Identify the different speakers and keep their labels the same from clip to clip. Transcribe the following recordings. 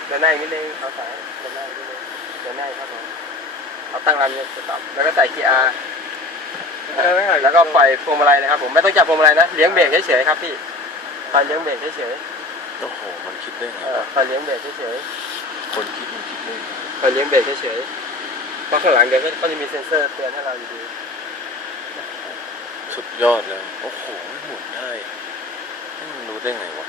Speaker 1: เดินหน้าอีกนิดนึงเอาสายเดินหน้าอีกนิดนึงเดินหน้าครับผมเอาตั้งลำเนี่ยสต็อปแล้วก็ใส่เกียร์ แล้วก็ปล่อยพวงมาลัยนะครับผมไม่ต้องจับพวงมาลัยนะเลี้ยงเบรกเฉยๆครับพี่ตอนเลี้ยงเบรกเฉยๆ
Speaker 2: โอ้โหมันคิดได้ไง
Speaker 1: ตอนเลี้ยงเบรกเฉย
Speaker 2: คนคิดมันคิดได้ไง
Speaker 1: ๆตอนเลี้ยงเบรกเฉยๆเพราะข้างหลังเดี๋ยวก็จะมีเซ็นเซอร์เตือนให้เราอยู่ดี
Speaker 2: สุดยอดเลยโอ้โหมันหมุนได้มันรู้ได้ไงวะ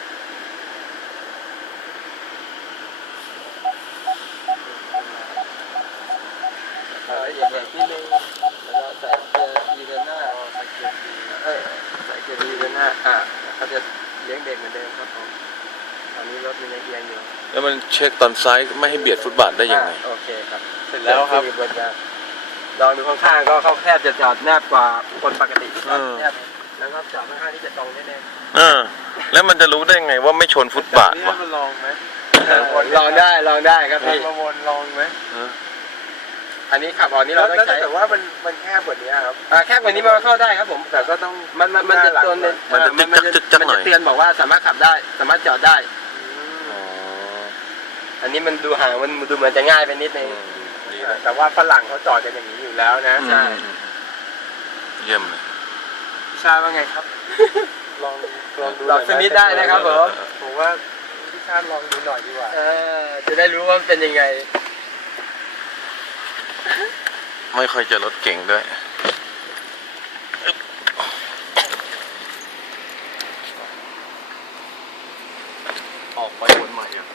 Speaker 1: เอียงนิดนึงแล้วก็ใส่เกียร์ดีเดินหน้าใส่เกียร์ดีใส่เกียร์ดีเดินหน้าเขาจะเลี้ยงเบรกเหมือนเดิมครับผมตอนนี้รถมันยังเอียงอยู่
Speaker 2: แล้วมันเช็คตอนซ้ายไม่ให้เบียดฟุตบาทได้ยังไง
Speaker 1: โอเคครับเสร็จแล้วครับลองดูข้างๆก็เขาแทบจะจอดแนบกว่าคนปกติแนบแล้วก็จอดค่อนข้างที่จะตรงนิดนึง
Speaker 2: แล้วมันจะรู้ได้ไงว่าไม่ชนฟุตบาทวะ
Speaker 3: ลองไหม
Speaker 1: ลองได้ครับพี่
Speaker 3: มาวนลองไหม
Speaker 1: อันนี้ขับออกนี้เราต้องใช้
Speaker 3: แต่ว่ามันแคบกว่านี้ครับ
Speaker 1: แคบกว่านี้มันเข้าได้ครับผม
Speaker 3: แต่ก็ต้อง
Speaker 1: มันจะตัวมันจะเตือนบอกว่าสามารถขับได้สามารถจอดได้อันนี้มันดูห่างมันดูเหมือนจะง่ายไปนิดนึง
Speaker 3: แต่ว่าฝรั่งเขาจอดกันอย่างนี้อยู่แล้วนะ
Speaker 1: ใช่
Speaker 2: เยี่ยมเลย
Speaker 1: พี่ชายว่าไงครับ
Speaker 3: ลองดู
Speaker 1: ลองสมิธได้นะครับ
Speaker 3: ผมว่าพี่ชาติลองดูหน่อยดีกว่า
Speaker 1: จะได้รู้ว่ามันเป็นยังไง
Speaker 2: ไม่ค่อยจะรถเก่งด้วยออกไปวนใหม่อ่ะ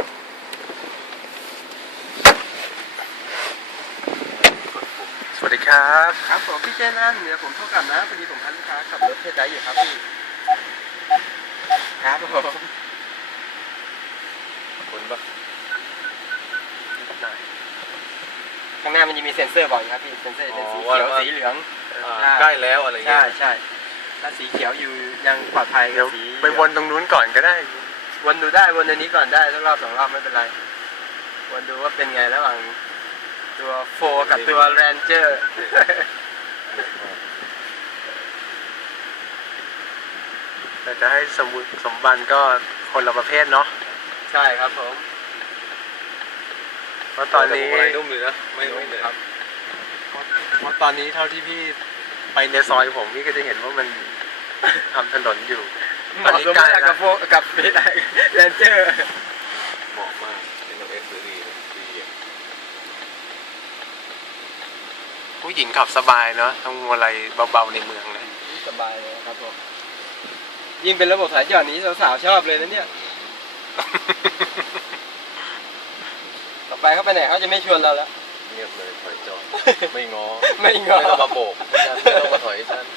Speaker 2: สวัสดีครับ
Speaker 1: ครับผมพี่เจนั่นเดี๋ยวผมโทรกลับนะพอดีผมพาลูกค้าขับรถเทสได้อยู่ครับพี่ครับผม
Speaker 2: คุณปะ
Speaker 1: ข้างหน้ามันจะมีเซ็นเซอร์บอกอยู่ครับพี่เซ็นเซอร์เป็นสีเขียวสีเหลือง
Speaker 2: ใกล้แล้วอะไรเงี้ย
Speaker 1: ใช่ถ้าสีเขียวอยู่ยังปลอดภัยกับสี
Speaker 3: ไปวนตรงนู้นก่อนก็ได้
Speaker 1: วนดูได้วนในนี้ก่อนได้สักรอบ2 รอบไม่เป็นไรวนดูว่าเป็นไงระหว่างตัวโฟกับตัวแรนเจอร์
Speaker 3: แต่จะให้สมบันก็คนละประเภทเนาะ
Speaker 1: ใช่ครับผม
Speaker 3: เพราะตอนนี้
Speaker 2: นุ่มเลยนะไม่เลยครับ
Speaker 3: เพราะตอนนี้เท่าที่พี่ไปในซอยผมพี่ก็จะเห็นว่ามันทำถนนอยู่
Speaker 1: ตอนนี้ใกล้กับโฟกับแรนเจอร์
Speaker 2: เหมาะมากเป็นเอสดี
Speaker 3: ผู้หญิงขับสบายเนาะทำอะไรเบาๆในเมืองเลย
Speaker 1: สบายเลยครับผมยิ่งเป็นระบบสายหย่อนนี้สาวๆชอบเลยนะเนี่ยต่อไปเขาไปไหนเขาจะไม่ชวนเราแล้ว
Speaker 2: เงียบเลยถอยจอดไม่ง้อ
Speaker 1: ไม่
Speaker 2: ต้องมาโบกฉันไม่ต้องมาถอยฉัน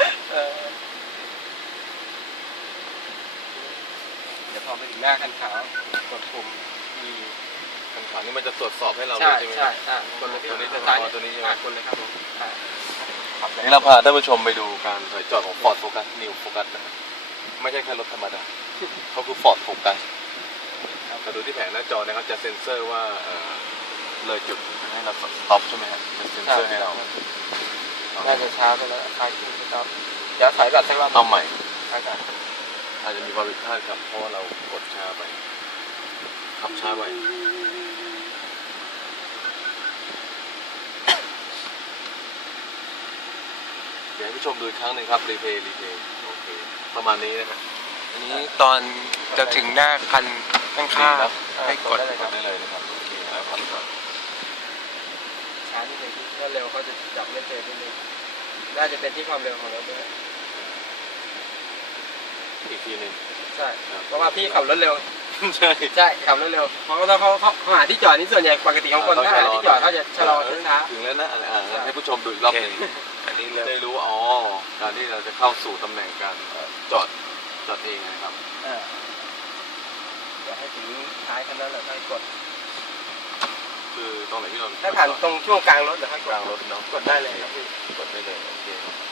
Speaker 1: เดี๋ยวพอไปถึงหน้าคันขาวกดปุ่ม
Speaker 2: คันขาวนี่มันจะตรวจสอบให้เรา
Speaker 1: ใช่
Speaker 2: คนเลยพี่ตัวนี้จะตัวนี้ใช่ไหม
Speaker 1: คนเลยครับผม
Speaker 2: นี่เราพาท่านผู้ชมไปดูการถอยจอดของ Ford Focus New Focus นะครับไม่ใช่แค่รถธรรมดาเขาคือ Ford Focus เราดูที่แผงหน้าจอนะครับจะเซ็นเซอร์ว่าเลยจุดให้เราสต็อปใช่ไหมครับเป็นเซ็นเซอร์ให้เรา
Speaker 1: น่าจะช้าไปแล้วคลายคิวสต็อปเดี๋ยวถอยแบบสักรอบ
Speaker 2: เอาใหม่อาจจะมีความผิดพลาดครับเพราะว่าเรากดช้าไปขับช้าไปเดี๋ยวให้ผู้ชมดูอีกครั้งหนึ่งครับรีเพย์โอเคประมาณนี้นะครับ
Speaker 3: อันนี้ตอนจะถึงหน้าคันข้างๆให้กด
Speaker 2: ได้เลยนะครับโอเคแล้วครับ
Speaker 1: ช้านิดนึงถ้าเร็วเขาจะจับไม่เจอนิดนึงน่าจะเป็นที่ความเร็วของรถด้วย
Speaker 2: อีกทีหนึ่ง
Speaker 1: ใช่เพราะว่าพี่ขับรถเร็ว
Speaker 2: ใช่
Speaker 1: ขับรถเร็วเพราะว่าเขาหาที่จอดนี่ส่วนใหญ่ปกติของคนถ้าหาที่จอดเขาจะชะลอช้า
Speaker 2: ถึงแล้วนะให้ผู้ชมดูอีกรอบหนึ่งอันนี้ได้รู้ว่าการที่เราจะเข้าสู่ตำแหน่งการจอดเองนะครับ
Speaker 1: จะให้ถึงท้ายคันนั้นเราค่อยกด
Speaker 2: คือตรงไหนที่เรา
Speaker 1: ถ้าผ่านตรงช่วงกลางรถหรือ
Speaker 2: กลางรถเนาะ
Speaker 1: กดได้เลยครับพี่
Speaker 2: กดได้เลยโอเค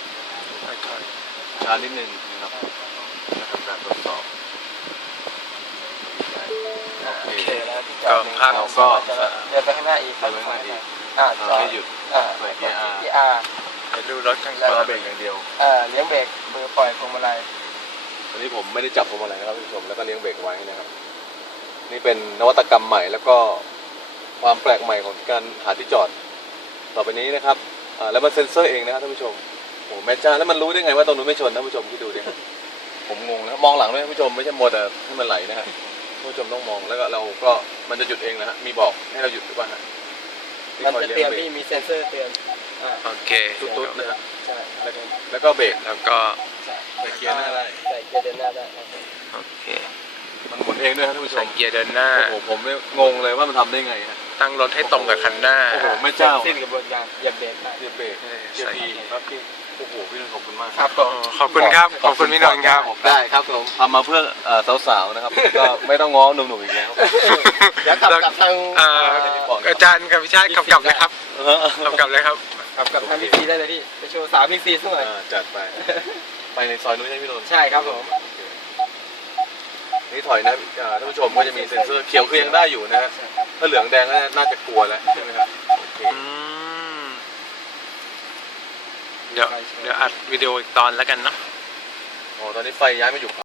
Speaker 2: ช้านิดนึงนะครับนะครับการทดสอบ
Speaker 1: โอเคแล้วที่จอด
Speaker 2: เราก็
Speaker 1: เดินไปข้างหน้าอีก
Speaker 2: จอดไม่หยุดเบรกเกียร์
Speaker 3: ดูรถข้างหน้า
Speaker 2: เบรกอย่างเดียว
Speaker 1: เลี้ยงเบรกมือปล่อยพวงมาลัย
Speaker 2: ตอนนี้ผมไม่ได้จับพวงมาลัยนะครับท่านผู้ชมแล้วก็เลี้ยงเบรกไว้นะครับนี่เป็นนวัตกรรมใหม่แล้วก็ความแปลกใหม่ของการหาที่จอดต่อไปนี้นะครับแล้วมันเซ็นเซอร์เองนะครับท่านผู้ชมโอ้แม่จ้าแล้วมันรู้ได้ไงว่าตรงนู้นไม่ชนท่านผู้ชมคิดดูดิครับผมงงนะมองหลังด้วยท่านผู้ชมไม่ใช่มัวแต่ให้มันไหลนะฮะท่านผู้ชมต้องมองแล้วก็เราก็มันจะหยุดเองนะฮะมีบอกให้เราหยุดหรือเปล่าฮะ
Speaker 1: มันจะเตือนพี่มีเซ็นเซอร์เตือน
Speaker 3: โอเค
Speaker 2: ตุ๊ดๆนะฮะ
Speaker 1: ใช่
Speaker 2: แล้วก็เบรก
Speaker 3: แล้วก็
Speaker 2: ใส่เกียร์หน้าได้
Speaker 1: ใส่เกียร์เดินหน้าได้ครับ
Speaker 3: โอเค
Speaker 2: มันหมุนเองด้วยครับท่านผู้ช
Speaker 3: ใส่
Speaker 2: ม
Speaker 3: เกียร์เดินหน้า
Speaker 2: โอ้โหผมเนี่ยงงเลยว่ามันทำได้ไงฮะ
Speaker 3: ตั้งรถให้ตรงกับคันหน้า
Speaker 2: โอ้โหแม่เจ้า
Speaker 1: สิ้นกระบวนการเหยียบเบรกได้
Speaker 2: เกียร์เบรกเกียร์พีครับพี่โอ้โหพี่นนท์ขอบคุณมาก
Speaker 1: ครับผม
Speaker 3: ขอบคุณครับ ขอบคุณพี่นนท์ครับ
Speaker 1: ได้ครับผม
Speaker 2: ทำมาเพื่อสาวๆนะครับ ก็ไม่ต้องง้อหนุ่มๆอีกแล้ว
Speaker 1: เดี๋ยวขับกับทาง
Speaker 3: อาจารย์กับพิชาติขับกลับเลยครับขับกลับเลยครับ
Speaker 1: ขับกับทางบิ๊กซีได้เลยพี่ไปโชว์สาวบิ๊กซีสักหน่อย
Speaker 2: จัดไป ไปในซอยนู้นใช่ไหมพี่นนท์
Speaker 1: ใช่ครับผม
Speaker 2: นี่ถอยนะท่านผู้ชมก็จะมีเซ็นเซอร์เขียวคือยังได้อยู่นะฮะถ้าเหลืองแดงก็น่าจะกลัวแล้วใช่ไหมครับโอเค
Speaker 3: เดี๋ยวอัดวิดีโออีกตอนแล้วกันเนาะ
Speaker 2: โอ้ตอนนี้ไฟย้ายมาอยู่